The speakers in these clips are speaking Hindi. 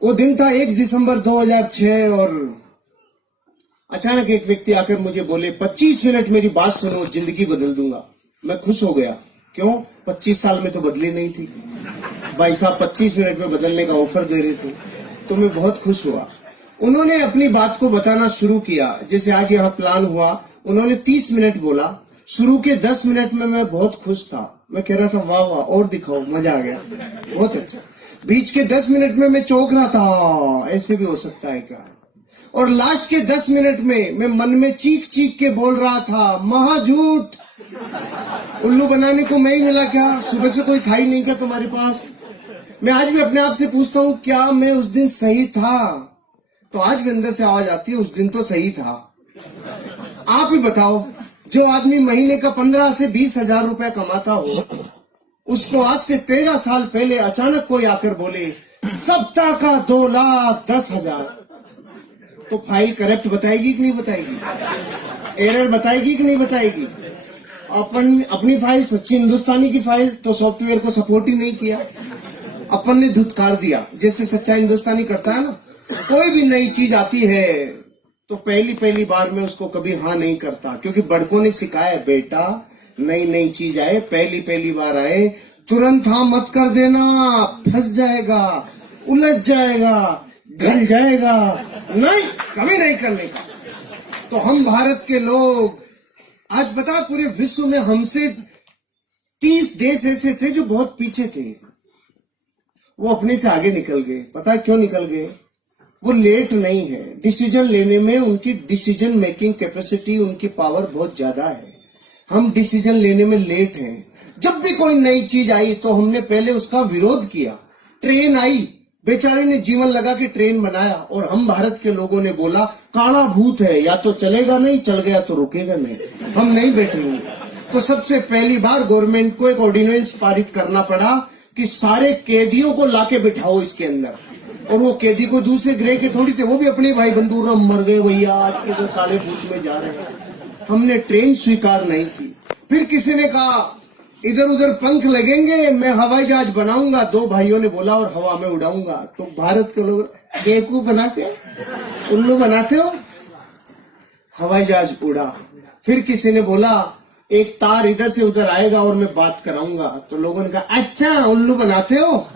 वो दिन था 1 दिसंबर 2006 और अचानक एक व्यक्ति आकर मुझे बोले 25 मिनट मेरी बात सुनो, जिंदगी बदल दूंगा। मैं खुश हो गया। क्यों? 25 साल में तो बदली नहीं थी। भाई साहब 25 मिनट में बदलने का ऑफर दे रहे थे, तो मैं बहुत खुश हुआ। उन्होंने अपनी बात को बताना शुरू किया। जैसे आज यहाँ प्लान हुआ, उन्होंने 30 मिनट बोला। शुरू के 10 मिनट में मैं बहुत खुश था। मैं कह रहा था वाह वाह और दिखाओ, मजा आ गया, बहुत अच्छा। बीच के 10 मिनट में मैं चौंक रहा था, ऐसे भी हो सकता है क्या। और लास्ट के 10 मिनट में मैं मन में चीख चीख के बोल रहा था महा झूठ, उल्लू बनाने को मैं ही मिला क्या? सुबह से कोई था ही नहीं क्या तुम्हारे पास? मैं आज भी अपने आप से पूछता हूँ क्या मैं उस दिन सही था? तो आज भी अंदर से आवाज आती है उस दिन तो सही था। आप ही बताओ, जो आदमी महीने का 15 से 20 हजार रुपया कमाता हो, उसको आज से 13 साल पहले अचानक कोई आकर बोले सप्ताह का 2,10,000, तो फाइल करेक्ट बताएगी कि नहीं बताएगी? एरर बताएगी कि नहीं बताएगी? अपनी फाइल सच्ची हिंदुस्तानी की फाइल तो सॉफ्टवेयर को सपोर्ट ही नहीं किया, अपन ने धुतकार दिया। जैसे सच्चा हिंदुस्तानी करता है ना, कोई भी नई चीज आती है तो पहली बार में उसको कभी हाँ नहीं करता, क्योंकि बड़कों ने सिखाया बेटा नई चीज आए, पहली बार आए, तुरंत हाँ मत कर देना, फंस जाएगा, उलझ जाएगा, घल जाएगा, नहीं कभी नहीं करने का। तो हम भारत के लोग आज बता पूरे विश्व में हमसे 30 देश ऐसे थे जो बहुत पीछे थे, वो अपने से आगे निकल गए। पता है क्यों निकल गए? वो लेट नहीं है, डिसीजन लेने में उनकी डिसीजन मेकिंग कैपेसिटी, उनकी पावर बहुत ज्यादा है। हम डिसीजन लेने में लेट हैं। जब भी कोई नई चीज आई तो हमने पहले उसका विरोध किया। ट्रेन आई, बेचारे ने जीवन लगा के ट्रेन बनाया, और हम भारत के लोगों ने बोला काला भूत है, या तो चलेगा नहीं, चल गया तो रुकेगा नहीं, हम नहीं बैठेंगे। तो सबसे पहली बार गवर्नमेंट को एक ऑर्डिनेंस पारित करना पड़ा कि सारे कैदियों को लाके बिठाओ इसके अंदर। और वो कैदी को दूसरे ग्रह के थोड़ी थे, वो भी अपने भाई बंधु मर गए भैया, आज के जो काले भूत में जा रहे हैं। हमने ट्रेन स्वीकार नहीं की। फिर किसी ने कहा इधर उधर पंख लगेंगे, मैं हवाई जहाज बनाऊंगा। 2 भाइयों ने बोला और हवा में उड़ाऊंगा। तो भारत के लोग बेवकूफ बनाते हो, उल्लू बनाते हो, हवाई जहाज उड़ा। फिर किसी ने बोला एक तार इधर से उधर आएगा और मैं बात कराऊंगा। तो लोगों ने कहा अच्छा उल्लू बनाते हो।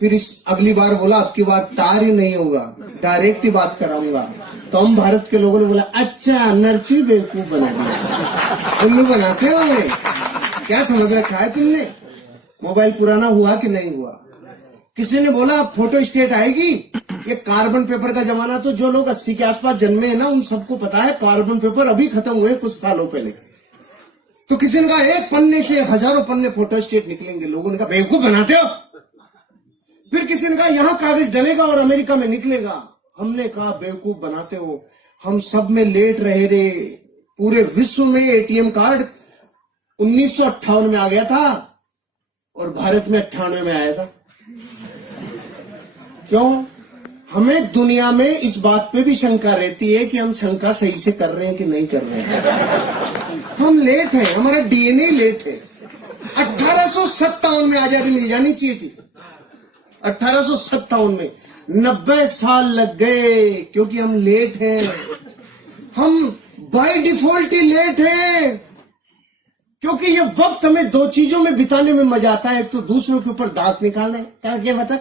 फिर इस अगली बार बोला अब की बार तार ही नहीं होगा, डायरेक्ट ही बात कराऊंगा। तो हम भारत के लोगों ने बोला अच्छा नरची बेवकूफ बना दिया, उल्लू बनाते हो। हमें क्या समझ रखा है तुमने? मोबाइल पुराना हुआ कि नहीं हुआ? किसी ने बोला फोटो स्टेट आएगी। ये कार्बन पेपर का जमाना, तो जो लोग 80 के आसपास जन्मे हैं ना, उन सबको पता है कार्बन पेपर अभी खत्म हुए कुछ सालों पहले। तो किसी ने कहा एक पन्ने से हजारों पन्ने फोटो स्टेट निकलेंगे। लोगों ने कहा बेवकूफ बनाते हो। फिर किसी ने कहा यहाँ कागज डलेगा और अमेरिका में निकलेगा। हमने कहा बेवकूफ बनाते हो, हम सब में लेट रहे रे। पूरे विश्व में एटीएम कार्ड 1958 में आ गया था और भारत में 98 में आया था। क्यों? हमें दुनिया में इस बात पे भी शंका रहती है कि हम शंका सही से कर रहे हैं कि नहीं कर रहे हैं। हम लेट हैं, हमारा डीएनए लेट है। 1857 में आजादी मिल जानी चाहिए थी। 1857 में 90 साल लग गए, क्योंकि हम लेट हैं। हम बाय डिफॉल्ट ही लेट हैं, क्योंकि ये वक्त हमें 2 चीजों में बिताने में मजा आता है। एक तो दूसरों के ऊपर दांत निकालना, करके बता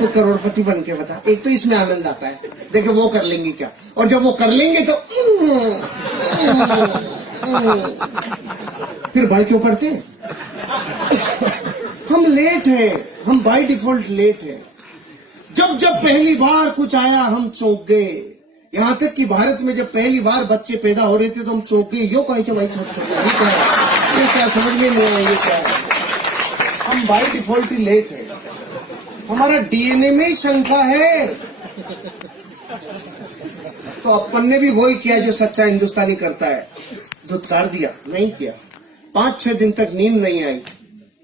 तो करोड़पति बन के बता। एक तो इसमें आनंद आता है, देखो वो कर लेंगे क्या, और जब वो कर लेंगे तो फिर बढ़ क्यों पड़ते हैं? हम लेट हैं, हम बाय डिफॉल्ट लेट हैं। जब पहली बार कुछ आया हम चौंक गए। यहाँ तक कि भारत में जब पहली बार बच्चे पैदा हो रहे थे तो हम चौंक गए। यो कहे भाई छोटे ये क्या समझ में नहीं आया, ये क्या है? हम बाय डिफॉल्ट ही लेट है, हमारा डीएनए में ही शंका है। तो अपन ने भी वही किया जो सच्चा हिंदुस्तानी करता है, धुतकार दिया, नहीं किया। 5-6 दिन तक नींद नहीं आई,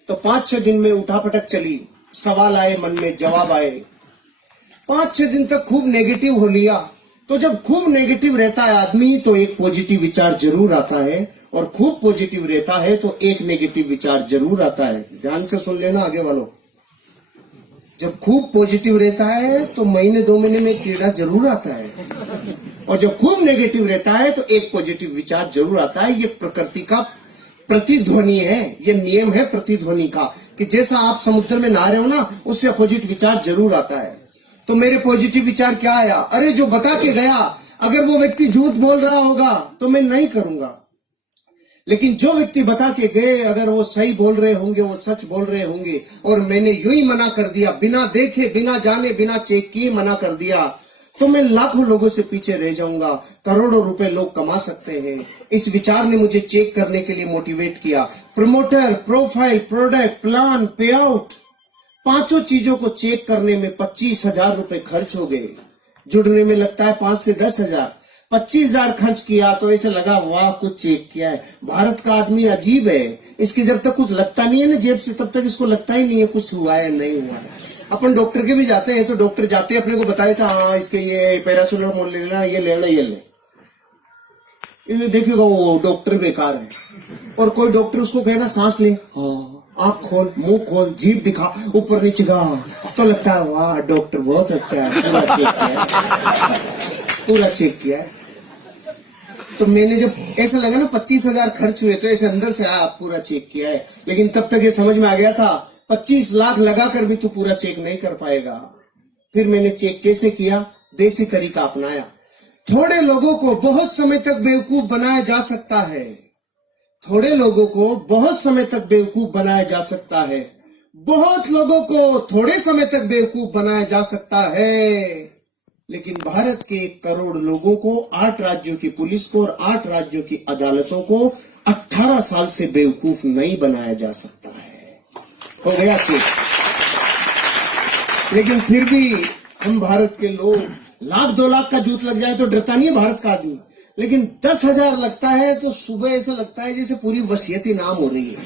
तो 5-6 दिन में उठापटक चली, सवाल आए मन में, जवाब आए। 5-6 दिन तक खूब नेगेटिव हो लिया। तो जब खूब नेगेटिव रहता है आदमी तो एक पॉजिटिव विचार जरूर आता है, और खूब पॉजिटिव रहता है तो एक नेगेटिव विचार जरूर आता है। ध्यान से सुन लेना आगे वालों। जब खूब पॉजिटिव रहता है तो महीने 2 महीने में कीड़ा जरूर आता है, और जब खूब नेगेटिव रहता है तो एक पॉजिटिव विचार जरूर आता है। ये प्रकृति का प्रतिध्वनि है, ये नियम है प्रतिध्वनि का, कि जैसा आप समुद्र में नहा रहे हो ना, उससे अपोजिट विचार जरूर आता है। तो मेरे पॉजिटिव विचार क्या आया? अरे जो बता के गया, अगर वो व्यक्ति झूठ बोल रहा होगा तो मैं नहीं करूंगा, लेकिन जो व्यक्ति बता के गए अगर वो सही बोल रहे होंगे, वो सच बोल रहे होंगे, और मैंने यूं ही मना कर दिया, बिना देखे, बिना जाने, बिना चेक किए मना कर दिया, तो मैं लाखों लोगों से पीछे रह जाऊंगा। करोड़ों रुपए लोग कमा सकते हैं। इस विचार ने मुझे चेक करने के लिए मोटिवेट किया। प्रमोटर, प्रोफाइल, प्रोडक्ट, प्लान, पे आउट, 5 चीजों को चेक करने में 25,000 रुपए खर्च हो गए। जुड़ने में लगता है 5 से 10,000। 25,000 खर्च किया तो ऐसे लगा वाह कुछ चेक किया है। भारत का आदमी अजीब है, इसकी जब तक कुछ लगता नहीं है ना जेब से, तब तक इसको लगता ही नहीं है कुछ हुआ है नहीं हुआ है। अपन डॉक्टर के भी जाते हैं तो डॉक्टर जाते हैं अपने को बताए था, हाँ इसके ये पैरासिटामोल ले लेना, ये लेना, ये ले, ये देखिएगा वो डॉक्टर बेकार है। और कोई डॉक्टर उसको कहना सांस ले, हाँ आंख खोल, मुंह खोल, जीभ दिखा, ऊपर नीचे गा, तो लगता है वाह डॉक्टर बहुत अच्छा है, पूरा चेक किया है, पूरा चेक किया है। तो मैंने जब ऐसा लगा ना 25,000 खर्च हुए, तो ऐसे अंदर से पूरा चेक किया है। लेकिन तब तक ये समझ में आ गया था 25 लाख लगाकर भी तू पूरा चेक नहीं कर पाएगा। फिर मैंने चेक कैसे किया? देसी तरीका अपनाया। थोड़े लोगों को बहुत समय तक बेवकूफ बनाया जा सकता है, थोड़े लोगों को बहुत समय तक बेवकूफ बनाया जा सकता है, बहुत लोगों को थोड़े समय तक बेवकूफ बनाया जा सकता है, लेकिन भारत के 1 करोड़ लोगों को, 8 राज्यों की पुलिस को और 8 राज्यों की अदालतों को 18 साल से बेवकूफ नहीं बनाया जा सकता है। हो गया चेक। लेकिन फिर भी हम भारत के लोग, 1,00,000 2 लाख का जूत लग जाए तो डरता नहीं है भारत का आदमी, लेकिन 10,000 लगता है तो सुबह ऐसा लगता है जैसे पूरी वसीयत नाम हो रही है,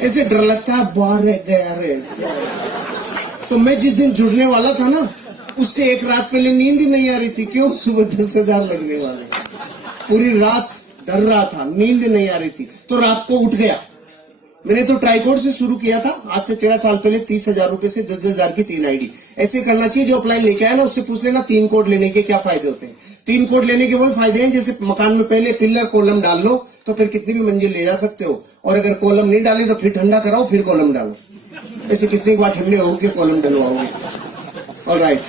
ऐसे डर लगता है बाहर रह गया रे। तो मैं जिस दिन जुड़ने वाला था ना, उससे 1 रात पहले नींद ही नहीं आ रही थी। क्यों? सुबह 10,000 लगने वाले, पूरी रात डर रहा था, नींद नहीं आ रही थी, तो रात को उठ गया। मैंने तो ट्राइकोड से शुरू किया था आज से 13 साल पहले, 30,000 रुपए से 10,000 की 3 आईडी। ऐसे करना चाहिए। जो अपलाइन लेके आया ना उससे पूछ लेना 3 कोड लेने के क्या फायदे होते हैं। 3 कोड लेने के वो फायदे हैं, जैसे मकान में पहले पिलर कॉलम डाल लो तो फिर कितनी भी मंजिल ले जा सकते हो, और अगर कॉलम नहीं डाली तो फिर ठंडा कराओ फिर कॉलम डालो। ऐसे कितनी बार ठंडे होके कॉलम डलवाओगे। ऑलराइट,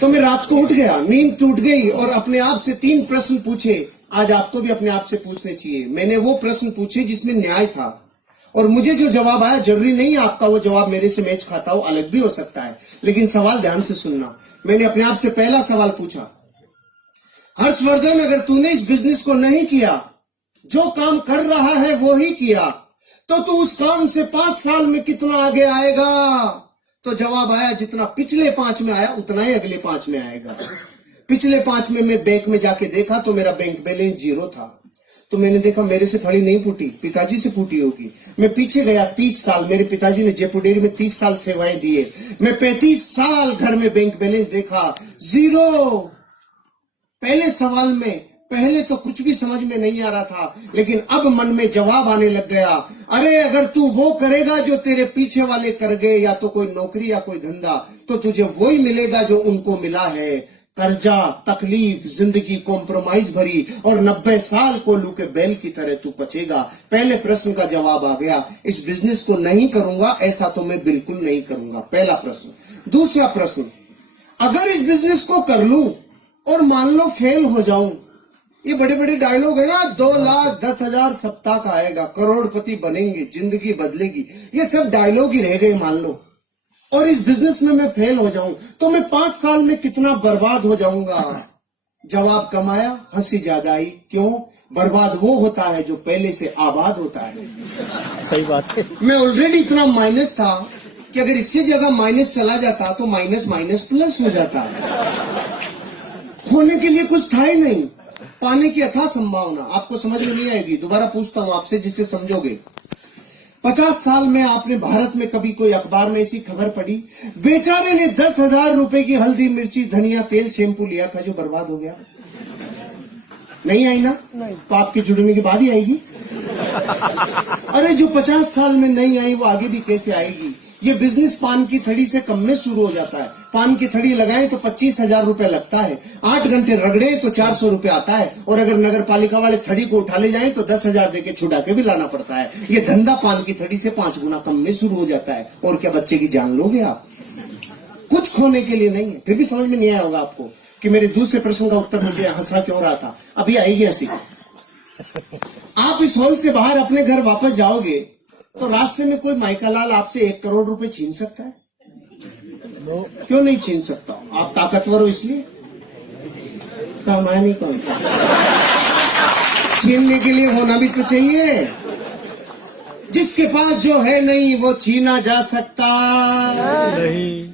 तो मैं रात को उठ गया, नींद टूट गई और अपने आप से 3 प्रश्न पूछे। आज आपको भी अपने आप से पूछने चाहिए। मैंने वो प्रश्न पूछे जिसमें न्याय था, और मुझे जो जवाब आया, जरूरी नहीं आपका वो जवाब मेरे से मैच खाता हो, अलग भी हो सकता है, लेकिन सवाल ध्यान से सुनना। मैंने अपने आप से पहला सवाल पूछा, हर्षवर्धन अगर तूने इस बिजनेस को नहीं किया, जो काम कर रहा है वो ही किया, तो तू उस काम से 5 साल में कितना आगे आएगा? तो जवाब आया जितना पिछले 5 में आया उतना ही अगले 5 में आएगा। पिछले 5 में मैं बैंक में जाके देखा तो मेरा बैंक बैलेंस 0 था। तो मैंने देखा मेरे से फड़ी नहीं फूटी, पिताजी से फूटी होगी। मैं पीछे गया 30 साल, मेरे पिताजी ने जयपुर डेयरी में 30 साल सेवाएं दिए। मैं 35 साल घर में बैंक बैलेंस देखा 0। पहले सवाल में पहले तो कुछ भी समझ में नहीं आ रहा था, लेकिन अब मन में जवाब आने लग गया। अरे अगर तू वो करेगा जो तेरे पीछे वाले कर गए, या तो कोई नौकरी या कोई धंधा, तो तुझे वही मिलेगा जो उनको मिला है। कर्जा, तकलीफ, जिंदगी कॉम्प्रोमाइज भरी, और 90 साल कोल्हू के बैल की तरह तू बचेगा। पहले प्रश्न का जवाब आ गया, इस बिजनेस को नहीं करूंगा, ऐसा तो मैं बिल्कुल नहीं करूंगा। पहला प्रश्न। दूसरा प्रश्न, अगर इस बिजनेस को कर लूं और मान लो फेल हो जाऊं, ये बड़े बड़े डायलॉग है ना, 2,10,000 सप्ताह का आएगा, करोड़पति बनेंगे, जिंदगी बदलेगी, ये सब डायलॉग ही रह गए मान लो, और इस बिजनेस में मैं फेल हो जाऊं तो मैं 5 साल में कितना बर्बाद हो जाऊंगा। जवाब कम आया, हंसी ज्यादा आई। क्यों? बर्बाद वो होता है जो पहले से आबाद होता है। सही बात है। मैं ऑलरेडी इतना माइनस था कि अगर इससे जगह माइनस चला जाता तो माइनस माइनस प्लस हो जाता। होने के लिए कुछ था ही नहीं, पाने की अथाह संभावना। आपको समझ में नहीं आएगी, दोबारा पूछता हूं आपसे जिससे समझोगे। 50 साल में आपने भारत में कभी कोई अखबार में ऐसी खबर पढ़ी, बेचारे ने 10,000 रुपए की हल्दी, मिर्ची, धनिया, तेल, शैम्पू लिया था जो बर्बाद हो गया? नहीं आई ना? नहीं। तो आपके जुड़ने के बाद ही आएगी। अरे जो 50 साल में नहीं आई वो आगे भी कैसे आएगी? ये बिजनेस पान की थड़ी से कम में शुरू हो जाता है। पान की थड़ी लगाए तो 25,000 रुपए लगता है, 8 घंटे रगड़े तो 400 रुपए आता है, और अगर नगर पालिका वाले थड़ी को उठा ले जाए तो 10,000 देके छुड़ा के भी लाना पड़ता है। ये धंधा पान की थड़ी से 5 गुना कम में शुरू हो जाता है। और क्या बच्चे की जान लोगे आप? कुछ खोने के लिए नहीं है। फिर भी समझ में नहीं आया होगा आपको कि मेरे दूसरे प्रश्न का उत्तर मुझे हंसा क्यों रहा था। अभी आएगी हंसी। आप इस हॉल से बाहर अपने घर वापस जाओगे तो रास्ते में कोई माइकालाल आपसे 1 करोड़ रुपए छीन सकता है? क्यों नहीं छीन सकता? आप ताकतवर हो इसलिए? सामान्य कौन? छीनने के लिए होना भी तो चाहिए। जिसके पास जो है नहीं वो छीना जा सकता नहीं।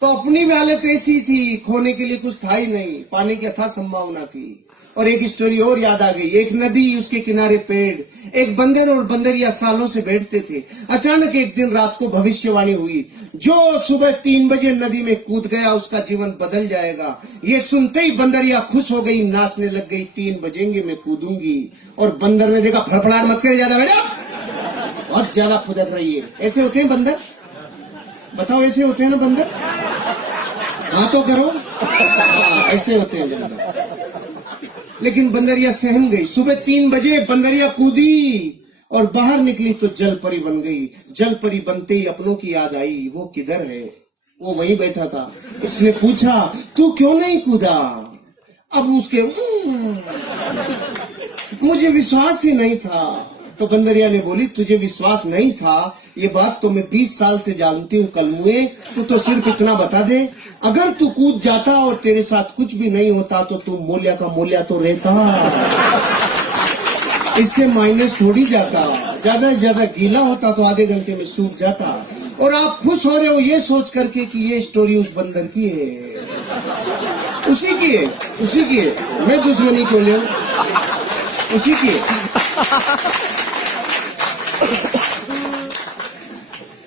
तो अपनी भी हालत ऐसी थी, खोने के लिए कुछ था ही नहीं, पाने की अथाह संभावना थी। और एक स्टोरी और याद आ गई। एक नदी, उसके किनारे पेड़, एक बंदर और बंदरिया सालों से बैठते थे। अचानक एक दिन रात को भविष्यवाणी हुई, जो सुबह 3 बजे नदी में कूद गया उसका जीवन बदल जाएगा। ये सुनते ही बंदरिया खुश हो गई, नाचने लग गई, 3 बजेंगे मैं कूदूंगी। और बंदर ने देखा, फड़फड़ाहट मत करे ज्यादा बेटा, बहुत ज्यादा फुदक रही है। ऐसे होते हैं बंदर? बताओ, ऐसे होते हैं ना बंदर? हाँ तो करो। हाँ, ऐसे होते हैं बंदर। लेकिन बंदरिया सहम गई। सुबह 3 बजे बंदरिया कूदी और बाहर निकली तो जल परी बन गई। जल परी बनते ही अपनों की याद आई, वो किधर है? वो वहीं बैठा था। इसने पूछा, तू क्यों नहीं कूदा? अब उसके मुझे विश्वास ही नहीं था। तो बंदरिया ने बोली, तुझे विश्वास नहीं था, ये बात तो मैं 20 साल से जानती हूँ कलमुए। तू तो सिर्फ इतना बता दे, अगर तू कूद जाता और तेरे साथ कुछ भी नहीं होता तो तू मूल्य का मूल्य तो रहता, इससे माइनस थोड़ी जाता। ज्यादा से ज्यादा गीला होता तो आधे घंटे में सूख जाता। और आप खुश हो रहे हो ये सोच करके कि ये स्टोरी उस बंदर की है, उसी की है, उसी की है। मैं दुश्मनी क्यों ले, उसी की है।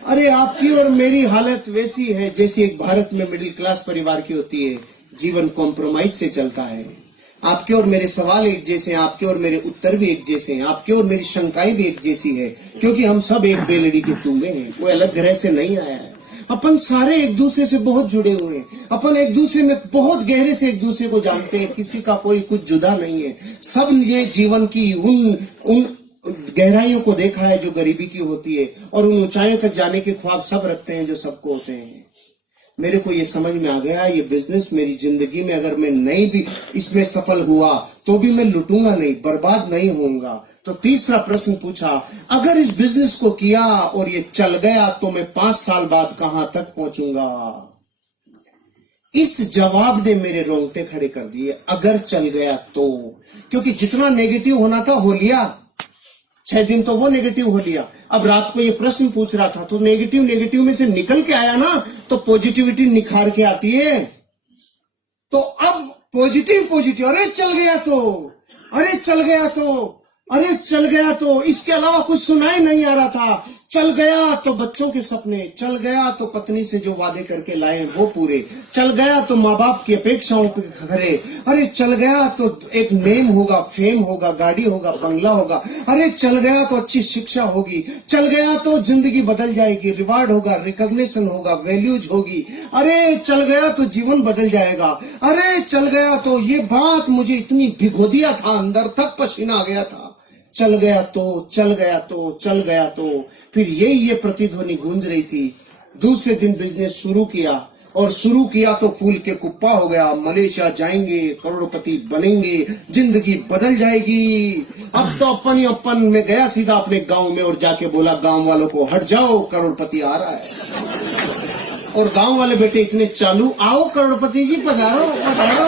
अरे आपकी और मेरी हालत वैसी है जैसी एक भारत में मिडिल क्लास परिवार की होती है। जीवन कॉम्प्रोमाइज से चलता है। आपके और मेरे सवाल एक जैसे हैं, आपके और मेरे उत्तर भी एक जैसे हैं, आपके और मेरी शंकाएं भी एक जैसी है, क्योंकि हम सब एक बेलड़ी के टूमे हैं। कोई अलग ग्रह से नहीं आया है। अपन सारे एक दूसरे से बहुत जुड़े हुए हैं। अपन एक दूसरे में बहुत गहरे से एक दूसरे को जानते हैं। किसी का कोई कुछ जुदा नहीं है। सब ये जीवन की उन गहराइयों को देखा है जो गरीबी की होती है, और उन ऊंचाइयों तक जाने के ख्वाब सब रखते हैं जो सबको होते हैं। मेरे को ये समझ में आ गया, ये बिजनेस मेरी जिंदगी में अगर मैं नहीं भी इसमें सफल हुआ तो भी मैं लुटूंगा नहीं, बर्बाद नहीं होऊंगा। तो तीसरा प्रश्न पूछा, अगर इस बिजनेस को किया और ये चल गया तो मैं 5 साल बाद कहां तक पहुंचूंगा? इस जवाब ने मेरे रोंगटे खड़े कर दिए। अगर चल गया तो, क्योंकि जितना नेगेटिव होना था हो लिया। 6 दिन तो वो नेगेटिव हो लिया। अब रात को ये प्रश्न पूछ रहा था तो नेगेटिव में से निकल के आया ना, तो पॉजिटिविटी निखार के आती है। तो अब पॉजिटिव, अरे चल गया तो, अरे चल गया तो, अरे चल गया तो, इसके अलावा कुछ सुनाई नहीं आ रहा था। चल गया तो बच्चों के सपने, चल गया तो पत्नी से जो वादे करके लाए वो पूरे, चल गया तो माँ बाप की अपेक्षाओं पे खरे, अरे चल गया तो एक नेम होगा, फेम होगा, गाड़ी होगा, बंगला होगा, अरे चल गया तो अच्छी शिक्षा होगी, चल गया तो जिंदगी बदल जाएगी, रिवार्ड होगा, रिकॉग्निशन होगा, वैल्यूज होगी, अरे चल गया तो जीवन बदल जाएगा, अरे चल गया तो ये बात मुझे इतनी भिगो दिया था, अंदर तक पसीना आ गया था। चल गया तो, चल गया तो, चल गया तो, फिर ये प्रतिध्वनि गूंज रही थी। दूसरे दिन बिजनेस शुरू किया, और शुरू किया तो फूल के कुप्पा हो गया। मलेशिया जाएंगे, करोड़पति बनेंगे, जिंदगी बदल जाएगी। अब तो अपन में गया सीधा अपने गांव में और जाके बोला गांव वालों को, हट जाओ करोड़पति आ रहा है। और गांव वाले बेटे इतने चालू, आओ करोड़पति जी पधारो पधारो।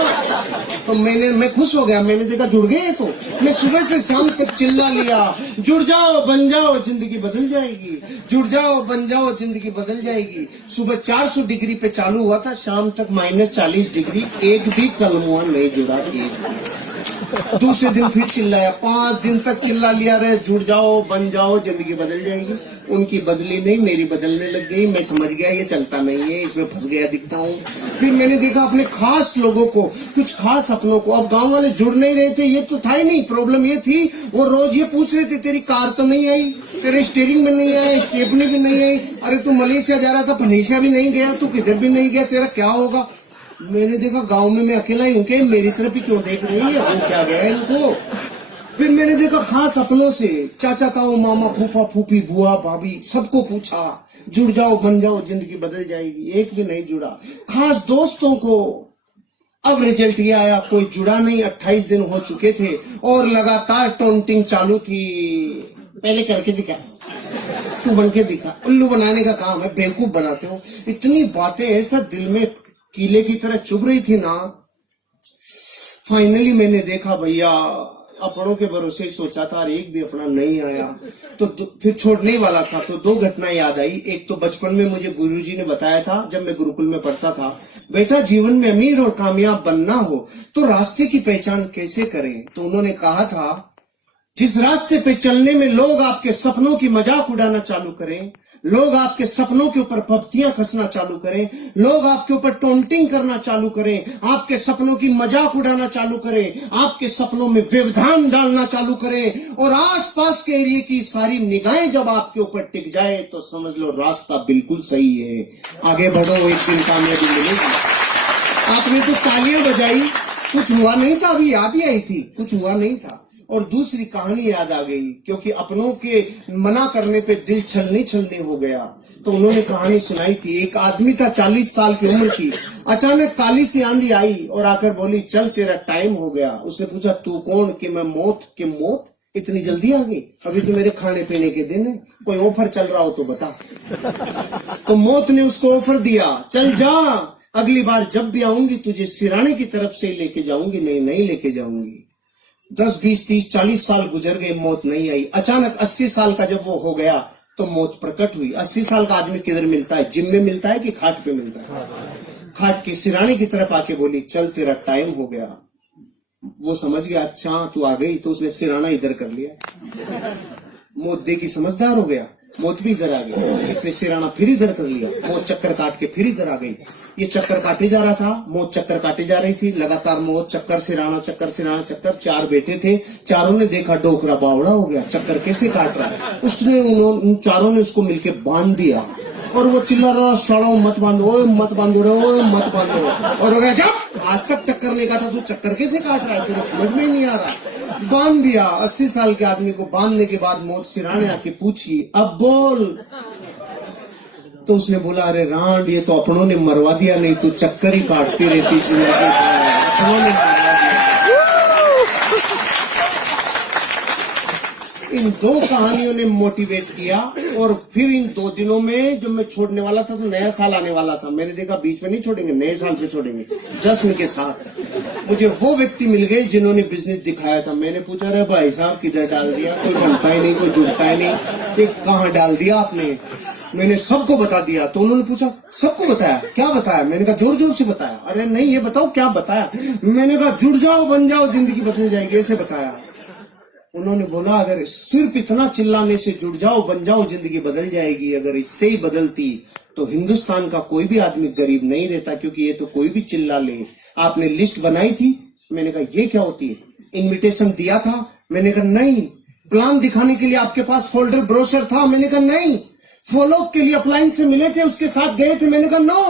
तो मैं खुश हो गया। मैंने देखा जुड़ गए। तो मैं सुबह से शाम तक चिल्ला लिया, जुड़ जाओ बन जाओ जिंदगी बदल जाएगी, जुड़ जाओ बन जाओ जिंदगी बदल जाएगी। सुबह 400 डिग्री पे चालू हुआ था, शाम तक -40 डिग्री, एक भी कलमुआ नहीं जुड़ा। दूसरे दिन फिर चिल्लाया, 5 दिन तक चिल्ला लिया रहे, जुड़ जाओ बन जाओ जिंदगी बदल जाएगी। उनकी बदली नहीं, मेरी बदलने लग गई। मैं समझ गया ये चलता नहीं है, इसमें फंस गया दिखता हूँ। फिर मैंने देखा अपने खास लोगों को, कुछ खास अपनों को। अब गांव वाले जुड़ नहीं रहे थे, ये तो था ही नहीं। प्रॉब्लम ये थी, वो रोज ये पूछ रहे थे तेरी कार तो नहीं आई, तेरे स्टीयरिंग में नहीं आया, स्टेपनी भी नहीं आई। अरे तू मलेशिया जा रहा था, मलेशिया भी नहीं गया, तू किधर भी नहीं गया, तेरा क्या होगा? मैंने देखा गांव में मैं अकेला ही हूं कि मेरी तरफ ही क्यों देख रही है, वो क्या गया इनको। फिर मैंने देखा खास अपनों से, चाचा ताऊ मामा फूफा फूफी बुआ भाभी सबको पूछा, जुड़ जाओ बन जाओ जिंदगी बदल जाएगी, एक भी नहीं जुड़ा। खास दोस्तों को, अब रिजल्ट ये आया, कोई जुड़ा नहीं। 28 दिन हो चुके थे और लगातार टॉन्टिंग चालू थी। पहले करके दिखा, तू बन के दिखा। उल्लू बनाने का काम है, बेवकूफ बनाते हो। इतनी बातें ऐसा दिल में कीले की तरह चुभ रही थी ना। फाइनली मैंने देखा भैया, अपनों के भरोसे ही सोचा था और एक भी अपना नहीं आया, तो फिर छोड़ने ही वाला था। तो दो घटनाएं याद आई। एक तो बचपन में मुझे गुरुजी ने बताया था, जब मैं गुरुकुल में पढ़ता था, बेटा जीवन में अमीर और कामयाब बनना हो तो रास्ते की पहचान कैसे करें। तो उन्होंने कहा था, जिस रास्ते पे चलने में लोग आपके सपनों की मजाक उड़ाना चालू करें, लोग आपके सपनों के ऊपर पपतियां कसना चालू करें, लोग आपके ऊपर टॉन्टिंग करना चालू करें, आपके सपनों की मजाक उड़ाना चालू करें, आपके सपनों में व्यवधान डालना चालू करें और आसपास के एरिया की सारी निगाहें जब आपके ऊपर टिक जाए, तो समझ लो रास्ता बिल्कुल सही है, आगे बढ़ो, एक दिन कामयाबी मिलेगी। आपने तो तालियां बजाई, कुछ हुआ नहीं था, अभी याद ही आई थी, कुछ हुआ नहीं था। और दूसरी कहानी याद आ गई, क्योंकि अपनों के मना करने पे दिल छलनी छलनी हो गया। तो उन्होंने कहानी सुनाई थी। एक आदमी था, 40 साल की उम्र की, अचानक काली सी आंधी आई और आकर बोली, चल तेरा टाइम हो गया। उसने पूछा, तू कौन? कि मैं मौत। के मौत इतनी जल्दी आ गई? अभी तो मेरे खाने पीने के दिन है, कोई ऑफर चल रहा हो तो बता। तो मौत ने उसको ऑफर दिया, चल जा, अगली बार जब भी आऊंगी तुझे सिराने की तरफ से लेके जाऊंगी, नहीं लेके जाऊंगी। 10, 20, 30, 40 साल गुजर गए, मौत नहीं आई। अचानक 80 साल का जब वो हो गया तो मौत प्रकट हुई। 80 साल का आदमी किधर मिलता है? जिम में मिलता है कि खाट पे मिलता है? खाट के सिराने की तरफ आके बोली, चल तेरा टाइम हो गया। वो समझ गया, अच्छा तू आ गई, तो उसने सिराना इधर कर लिया। मौत देखी, समझदार हो गया, मौत भी इधर आ गई। इसने सिराना फिर इधर कर लिया, मौत चक्कर काट के फिर इधर आ गई। ये चक्कर काटे जा रहा था, मौत चक्कर काटे जा रही थी, लगातार मौत चक्कर सिराना चक्कर सिराना चक्कर। 4 बेटे थे, चारों ने देखा डोकरा बावड़ा हो गया, चक्कर कैसे काट रहा है। उसने उन चारों ने उसको मिलके बांध दिया और वो चिल्ला रहा, सालों मत बांधो, ओए मत बांधो रे, ओए मत बांधो। और हो गया, जब आज तक चक्कर नहीं काटा, तू चक्कर कैसे काट रहा है, तेरे समझ में नहीं आ रहा। बांध दिया। 80 साल के आदमी को बांधने के बाद मौत सिराने आके पूछी, अब बोल। तो उसने बोला, अरे रांड, ये तो अपनों ने मरवा दिया, नहीं तो चक्कर ही काटती रहती जिंदगी। अपनों ने मरवा दिया। इन 2 कहानियों ने मोटिवेट किया। और फिर इन 2 दिनों में जब मैं छोड़ने वाला था, तो नया साल आने वाला था, मैंने देखा बीच में नहीं छोड़ेंगे, नए साल पे छोड़ेंगे जश्न के साथ। मुझे वो व्यक्ति मिल गए जिन्होंने बिजनेस दिखाया था। मैंने पूछा, अरे भाई साहब किधर डाल दिया, कोई बनता ही नहीं, कोई जुड़ता ही नहीं, ये कहाँ डाल दिया आपने? मैंने सबको बता दिया। तो उन्होंने पूछा, सबको बताया? क्या बताया? मैंने कहा, जोर जोर से बताया। अरे नहीं, ये बताओ क्या बताया? मैंने कहा, जुड़ जाओ बन जाओ जिंदगी बदल जाएगी, ऐसे बताया। उन्होंने बोला, अगर सिर्फ इतना चिल्लाने से जुड़ जाओ बन जाओ जिंदगी बदल जाएगी, अगर इससे ही बदलती तो हिंदुस्तान का कोई भी आदमी गरीब नहीं रहता, क्योंकि ये तो कोई भी चिल्ला ले। आपने लिस्ट बनाई थी? मैंने कहा, ये क्या होती है? इनविटेशन दिया था? मैंने कहा नहीं। प्लान दिखाने के लिए आपके पास फोल्डर ब्रोशर था? मैंने कहा नहीं। फॉलोअप के लिए अप्लायंस से मिले थे, उसके साथ गए थे? मैंने कहा नो।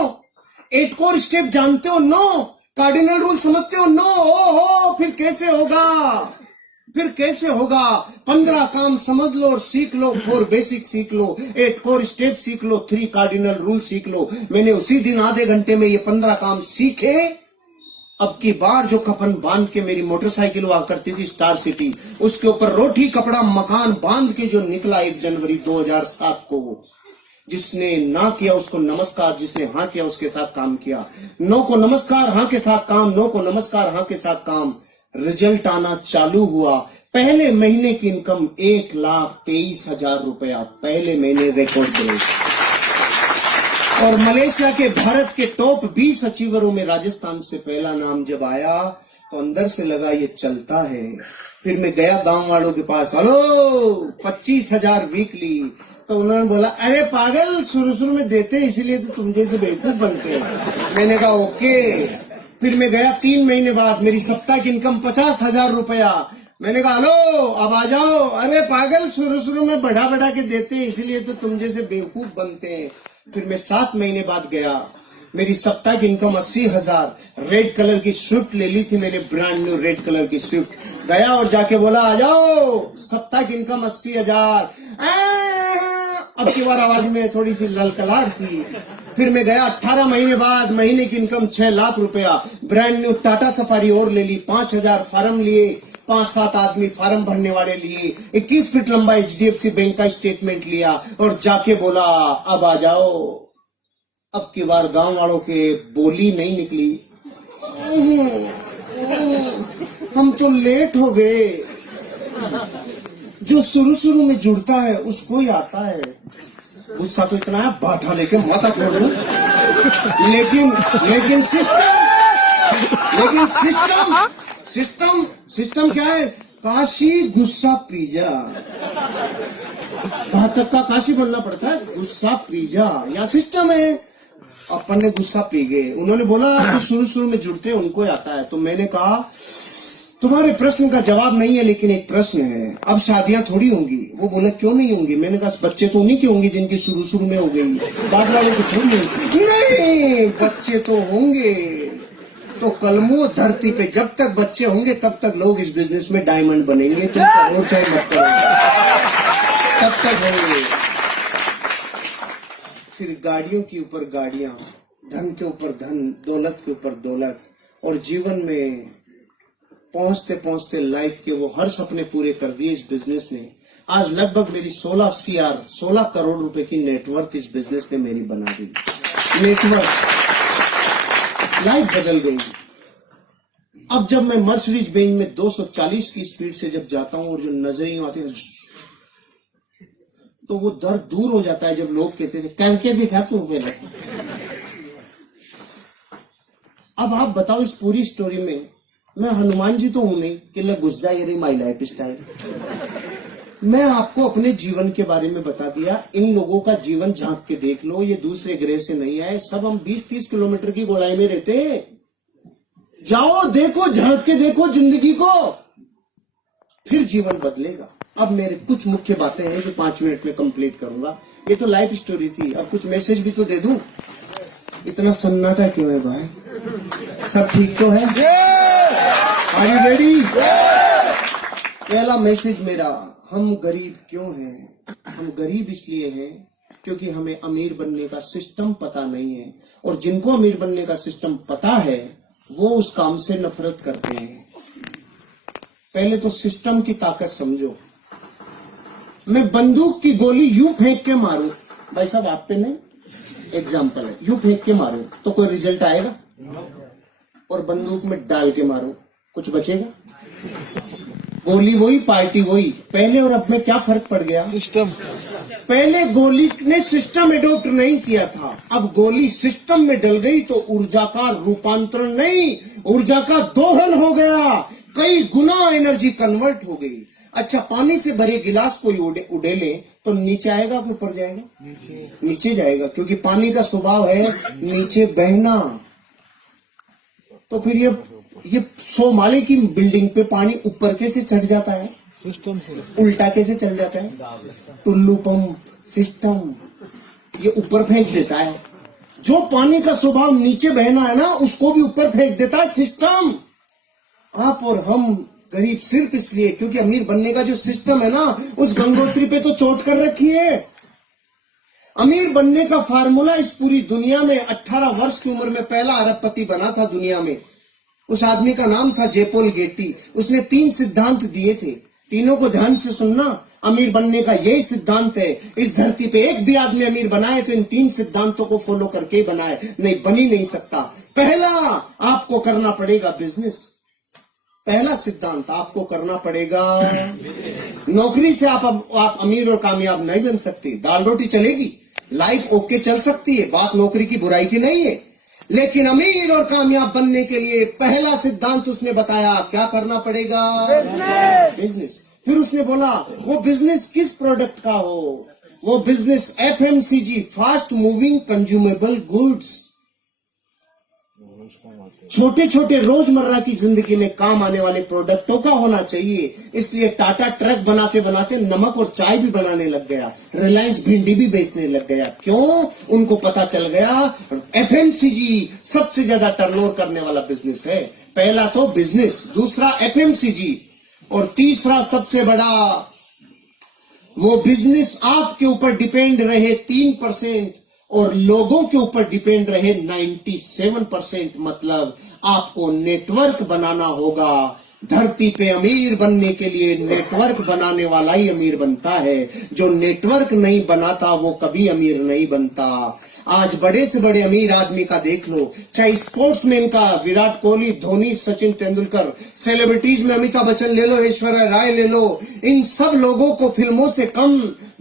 8 कोर स्टेप जानते हो? नो। कार्डिनल रूल समझते हो? नो। ओहो, फिर कैसे होगा? फिर कैसे होगा? 15 काम समझ लो और सीख लो। 4 बेसिक सीख लो, 8 कोर स्टेप सीख लो, 3 कार्डिनल रूल सीख लो। मैंने उसी दिन आधे घंटे में ये 15 काम सीखे। अब की बार जो कफन बांध के मेरी मोटरसाइकिल हुआ करती थी स्टार सिटी, उसके ऊपर रोटी कपड़ा मकान बांध के जो निकला 1 जनवरी 2007 को, जिसने ना किया उसको नमस्कार, जिसने हाँ किया उसके साथ काम किया। नो को नमस्कार, हाँ के साथ काम, नो को नमस्कार, हाँ के साथ काम। रिजल्ट आना चालू हुआ। पहले महीने की इनकम 1,23,000 रुपया, पहले महीने रिकॉर्ड ब्रेक। और मलेशिया के भारत के टॉप 20 अचीवरों में राजस्थान से पहला नाम जब आया तो अंदर से लगा ये चलता है। फिर मैं गया गांव वालों के पास, हेलो 25,000 वीकली। तो उन्होंने बोला, अरे पागल, शुरू में देते हैं इसीलिए तो तुम जैसे बेवकूफ बनते हैं। मैंने कहा ओके। फिर मैं गया 3 महीने बाद, मेरी सप्ताह की इनकम 50,000 रुपया। मैंने कहा हेलो अब आ जाओ। अरे पागल, शुरू में बढ़ा बढ़ा के देते हैं इसलिए तो तुम जैसे बेवकूफ बनते हैं। फिर मैं 7 महीने बाद गया। मेरी साप्ताहिक इनकम 80,000। रेड कलर की स्विफ्ट ले ली थी मैंने, ब्रांड न्यू रेड कलर की स्विफ्ट। गया और जाके बोला आ जाओ, साप्ताहिक इनकम 80,000। अब की बार आवाज में थोड़ी सी ललकलाहट थी। फिर मैं गया 18 महीने बाद, महीने की इनकम 6 लाख रुपया। ब्रांड न्यू टाटा सफारी और ले ली। 5,000 फार्म लिए, 5-7 आदमी फार्म भरने वाले लिए। 21 फीट लंबा HDFC बैंक का स्टेटमेंट लिया और जाके बोला अब आ जाओ। अब की बार गांव वालों के बोली नहीं निकली। हम तो लेट हो गए। जो शुरू में जुड़ता है उसको ही आता है। गुस्सा तो इतना है बाठा लेके माथा फोड़ लूं। लेकिन सिस्टम क्या है? काशी गुस्सा पीजा। बातक का काशी बोलना पड़ता है, गुस्सा पीजा या सिस्टम है। अपन ने गुस्सा पी गए। उन्होंने बोला तो शुरू में जुड़ते हैं उनको आता है। तो मैंने कहा तुम्हारे प्रश्न का जवाब नहीं है, लेकिन एक प्रश्न है, अब शादियां थोड़ी होंगी। वो बोले क्यों नहीं होंगी? मैंने कहा बच्चे तो उन्हीं के होंगे जिनकी शुरू में हो गई, बाद वालों की थोड़ी होंगी। नहीं, बच्चे तो होंगे। तो कलमों धरती पे जब तक बच्चे होंगे तब तक लोग इस बिजनेस में डायमंड बनेंगे। तुम करो चाहे मत करो, तब तक होंगे। फिर गाड़ियों के ऊपर गाड़ियां, धन के ऊपर धन, दौलत के ऊपर दौलत, और जीवन में पहुंचते पहुंचते लाइफ के वो हर सपने पूरे कर दिए इस बिजनेस ने। आज लगभग मेरी 16 करोड़ रुपए की नेटवर्थ इस बिजनेस ने मेरी बना दी। नेटवर्थ, लाइफ बदल गई। अब जब मैं मर्सिडीज बेंज में 240 की स्पीड से जब जाता हूं और जो नजरें आती है तो वो दर्द दूर हो जाता है। जब लोग कहते थे करके दिखा तू पहले। अब आप बताओ इस पूरी स्टोरी में मैं हनुमान जी तो हूं नहीं कि ले घुस जाए ये माई लाइफ स्टाइल। मैं आपको अपने जीवन के बारे में बता दिया। इन लोगों का जीवन झांक के देख लो, ये दूसरे ग्रह से नहीं आए। सब हम 20-30 किलोमीटर की गोलाई में रहते हैं। जाओ देखो, झांक के देखो जिंदगी को, फिर जीवन बदलेगा। अब मेरे कुछ मुख्य बातें हैं जो 5 मिनट में कंप्लीट करूंगा। ये तो लाइफ स्टोरी थी, अब कुछ मैसेज भी तो दे दूं। इतना सन्नाटा क्यों है भाई? सब ठीक तो है? Are you ready? पहला मैसेज मेरा, हम गरीब क्यों हैं? हम गरीब इसलिए हैं क्योंकि हमें अमीर बनने का सिस्टम पता नहीं है, और जिनको अमीर बनने का सिस्टम पता है वो उस काम से नफरत करते हैं। पहले तो सिस्टम की ताकत समझो। मैं बंदूक की गोली यूं फेंक के मारूं, भाई साहब आप पे नहीं, एग्जाम्पल है, यूं फेंक के मारूं तो कोई रिजल्ट आएगा? और बंदूक में डाल के मारूं कुछ बचेगा? गोली वही, पार्टी वही। पहले और अब में क्या फर्क पड़ गया? सिस्टम। पहले गोली ने सिस्टम एडॉप्ट नहीं किया था, अब गोली सिस्टम में डल गई तो ऊर्जा का रूपांतरण नहीं, ऊर्जा का दोहन हो गया। कई गुना एनर्जी कन्वर्ट हो गई। अच्छा, पानी से भरे गिलास कोई उड़ेले तो नीचे आएगा कि ऊपर जाएगा? नीचे जाएगा, क्योंकि पानी का स्वभाव है नीचे बहना। तो फिर ये 100 माले की बिल्डिंग पे पानी ऊपर कैसे चढ़ जाता है? सिस्टम से। उल्टा कैसे चल जाता है? टुल्लू पंप सिस्टम, ये ऊपर फेंक देता है। जो पानी का स्वभाव नीचे बहना है ना, उसको भी ऊपर फेंक देता है सिस्टम। आप और हम गरीब सिर्फ इसलिए क्योंकि अमीर बनने का जो सिस्टम है ना, उस गंगोत्री पे तो चोट कर रखी है। अमीर बनने का फार्मूला इस पूरी दुनिया में 18 वर्ष की उम्र में पहला अरबपति बना था दुनिया में। उस आदमी का नाम था जेपोल गेटी। उसने 3 सिद्धांत दिए थे, तीनों को ध्यान से सुनना। अमीर बनने का यही सिद्धांत है। इस धरती पे एक भी आदमी अमीर बनाए तो इन 3 सिद्धांतों को फॉलो करके ही बनाए, नहीं बन ही नहीं सकता। पहला, आपको करना पड़ेगा बिजनेस। पहला सिद्धांत, आपको करना पड़ेगा। नौकरी से आप अमीर और कामयाब नहीं बन सकते। दाल रोटी चलेगी, लाइफ ओके चल सकती है, बात नौकरी की बुराई की नहीं है, लेकिन अमीर और कामयाब बनने के लिए पहला सिद्धांत उसने बताया, क्या करना पड़ेगा? बिजनेस। फिर उसने बोला वो बिजनेस किस प्रोडक्ट का हो? वो business FMCG, fast moving consumable goods. छोटे छोटे रोजमर्रा की जिंदगी में काम आने वाले प्रोडक्टों का होना चाहिए। इसलिए टाटा ट्रक बनाते बनाते नमक और चाय भी बनाने लग गया, रिलायंस भिंडी भी बेचने लग गया। क्यों? उनको पता चल गया एफएमसीजी सबसे ज्यादा टर्नओवर करने वाला बिजनेस है। पहला तो बिजनेस, दूसरा एफएमसीजी, और तीसरा सबसे बड़ा वो बिजनेस आपके ऊपर डिपेंड रहे 3% और लोगों के ऊपर डिपेंड रहे 97%। मतलब आपको नेटवर्क बनाना होगा। धरती पे अमीर बनने के लिए नेटवर्क बनाने वाला ही अमीर बनता है। जो नेटवर्क नहीं बनाता वो कभी अमीर नहीं बनता। आज बड़े से बड़े अमीर आदमी का देख लो, चाहे स्पोर्ट्समैन का विराट कोहली, धोनी, सचिन तेंदुलकर, सेलिब्रिटीज में अमिताभ बच्चन ले लो, ऐश्वर्या राय ले लो, इन सब लोगों को फिल्मों से कम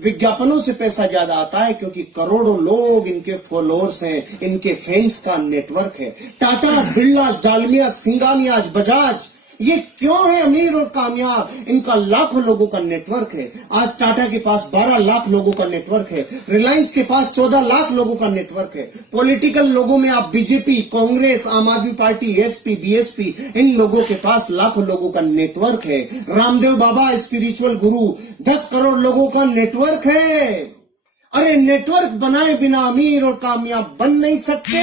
विज्ञापनों से पैसा ज्यादा आता है, क्योंकि करोड़ों लोग इनके फॉलोअर्स हैं, इनके फैंस का नेटवर्क है। टाटा, बिरला, डालमिया, सिंगानिया, बजाज, ये क्यों है अमीर और कामयाब? इनका लाखों लोगों का नेटवर्क है। आज टाटा के पास 12 लाख लोगों का नेटवर्क है, रिलायंस के पास 14 लाख लोगों का नेटवर्क है। पॉलिटिकल लोगों में आप बीजेपी, कांग्रेस, आम आदमी पार्टी, एसपी, बीएसपी, इन लोगों के पास लाखों लोगों का नेटवर्क है। रामदेव बाबा स्पिरिचुअल गुरु, 10 करोड़ लोगों का नेटवर्क है। अरे नेटवर्क बनाए बिना अमीर और कामयाब बन नहीं सकते।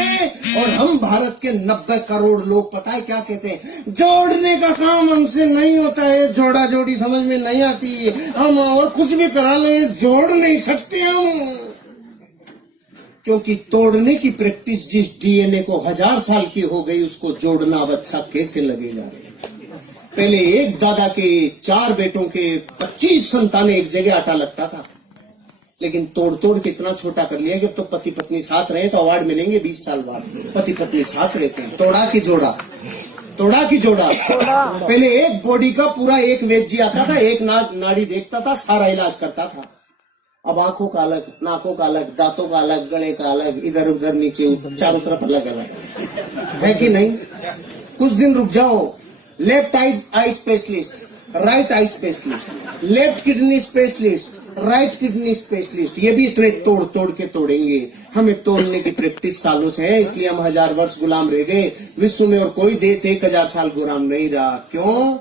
और हम भारत के 90 करोड़ लोग पता है क्या कहते हैं? जोड़ने का काम हमसे नहीं होता है, जोड़ा जोड़ी समझ में नहीं आती, हम और कुछ भी करा ले, जोड़ नहीं सकते हम। क्योंकि तोड़ने की प्रैक्टिस जिस डीएनए को 1000 साल की हो गई, उसको जोड़ना अब अच्छा कैसे लगेगा? पहले एक दादा के 4 बेटों के 25 संतानें एक जगह आटा लगता था, लेकिन तोड़ तोड़ के इतना छोटा कर लिया कि अब तो पति पत्नी साथ रहे तो अवार्ड मिलेंगे 20 साल बाद। पति पत्नी साथ रहते हैं। तोड़ा की जोड़ा, तोड़ा की जोड़ा। पहले एक बॉडी का पूरा एक वेद जी आता था, एक नाड़ी देखता था, सारा इलाज करता था। अब आंखों का अलग, नाकों का अलग, दांतों का अलग, गले का अलग, इधर उधर नीचे चारों तरफ अलग अलग है कि नहीं? कुछ दिन रुक जाओ। Left eye specialist, right eye specialist, left kidney specialist, right kidney specialist, ये भी इतने तोड़ तोड़ के तोड़ेंगे। हमें तोड़ने की प्रैक्टिस सालों से है, इसलिए हम 1000 वर्ष गुलाम रह गए। विश्व में और कोई देश 1000 साल गुलाम नहीं रहा। क्यों?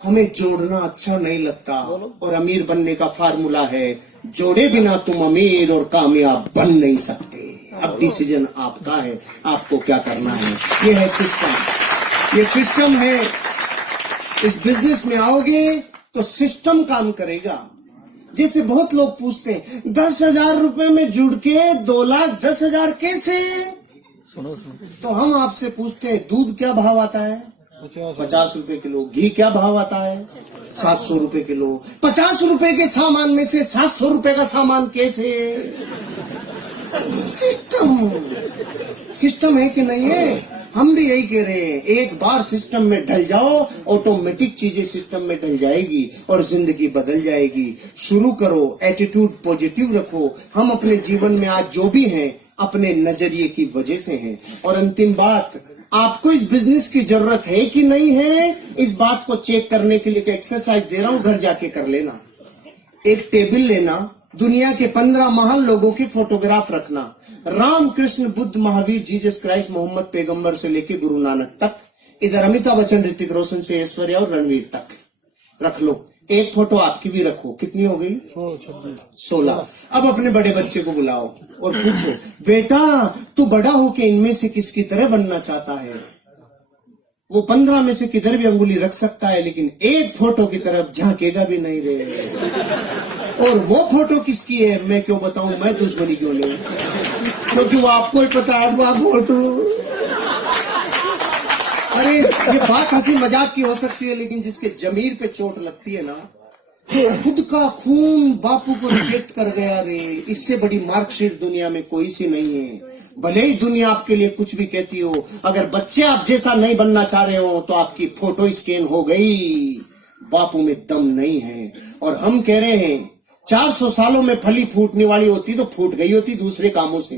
हमें जोड़ना अच्छा नहीं लगता। और अमीर बनने का फार्मूला है, जोड़े बिना तुम अमीर और कामयाब बन नहीं सकते। अब डिसीजन आपका है, आपको क्या करना है। ये है सिस्टम, ये सिस्टम है। इस बिजनेस में आओगे तो सिस्टम काम करेगा। जैसे बहुत लोग पूछते हैं 10,000 रुपए में जुड़ के 2,10,000 कैसे? तो हम आपसे पूछते हैं दूध क्या भाव आता है? 50 रुपए किलो। घी क्या भाव आता है? 700 रुपए किलो। 50 रुपए के सामान में से 700 रुपए का सामान कैसे? सिस्टम है कि नहीं है? हम भी यही कह रहे हैं, एक बार सिस्टम में ढल जाओ, ऑटोमेटिक चीजें सिस्टम में ढल जाएगी और जिंदगी बदल जाएगी। शुरू करो, एटीट्यूड पॉजिटिव रखो। हम अपने जीवन में आज जो भी हैं, अपने नजरिए की वजह से हैं। और अंतिम बात, आपको इस बिजनेस की जरूरत है कि नहीं है, इस बात को चेक करने के लिए एक एक्सरसाइज दे रहा हूं, घर जाके कर लेना। एक टेबल लेना, दुनिया के 15 महान लोगों की फोटोग्राफ रखना, राम, कृष्ण, बुद्ध, महावीर, जीसस क्राइस्ट, मोहम्मद पैगंबर से लेके गुरु नानक तक। इधर अमिताभ बच्चन, ऋतिक रोशन से ऐश्वर्या और रणवीर तक रख लो। एक फोटो आपकी भी रखो। कितनी हो गई? 16। अब अपने बड़े बच्चे को बुलाओ और पूछो, बेटा तू बड़ा होके इनमें से किसकी तरह बनना चाहता है? वो 15 में से किधर भी अंगुली रख सकता है, लेकिन एक फोटो की तरफ झांकेगा भी नहीं रे। और वो फोटो किसकी है मैं क्यों बताऊं, मैं दुश्मनी क्यों लूं? क्योंकि वो आपको ही पता है वो फोटो। अरे ये बात हंसी मजाक की हो सकती है, लेकिन जिसके जमीर पे चोट लगती है ना, खुद का खून बापू को रिजेक्ट कर गया रे, इससे बड़ी मार्कशीट दुनिया में कोई सी नहीं है। भले ही दुनिया आपके लिए कुछ भी कहती हो, अगर बच्चे आप जैसा नहीं बनना चाह रहे हो तो आपकी फोटो स्कैन हो गई। बापू में दम नहीं है। और हम कह रहे हैं 400 सालों में फली फूटने वाली होती तो फूट गई होती दूसरे कामों से।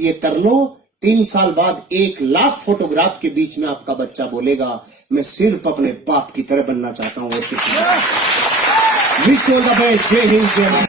ये कर लो, 3 साल बाद 1 लाख फोटोग्राफ के बीच में आपका बच्चा बोलेगा मैं सिर्फ अपने बाप की तरह बनना चाहता हूँ। और विश ऑल द बेस्ट। जय हिंद, जय भारत।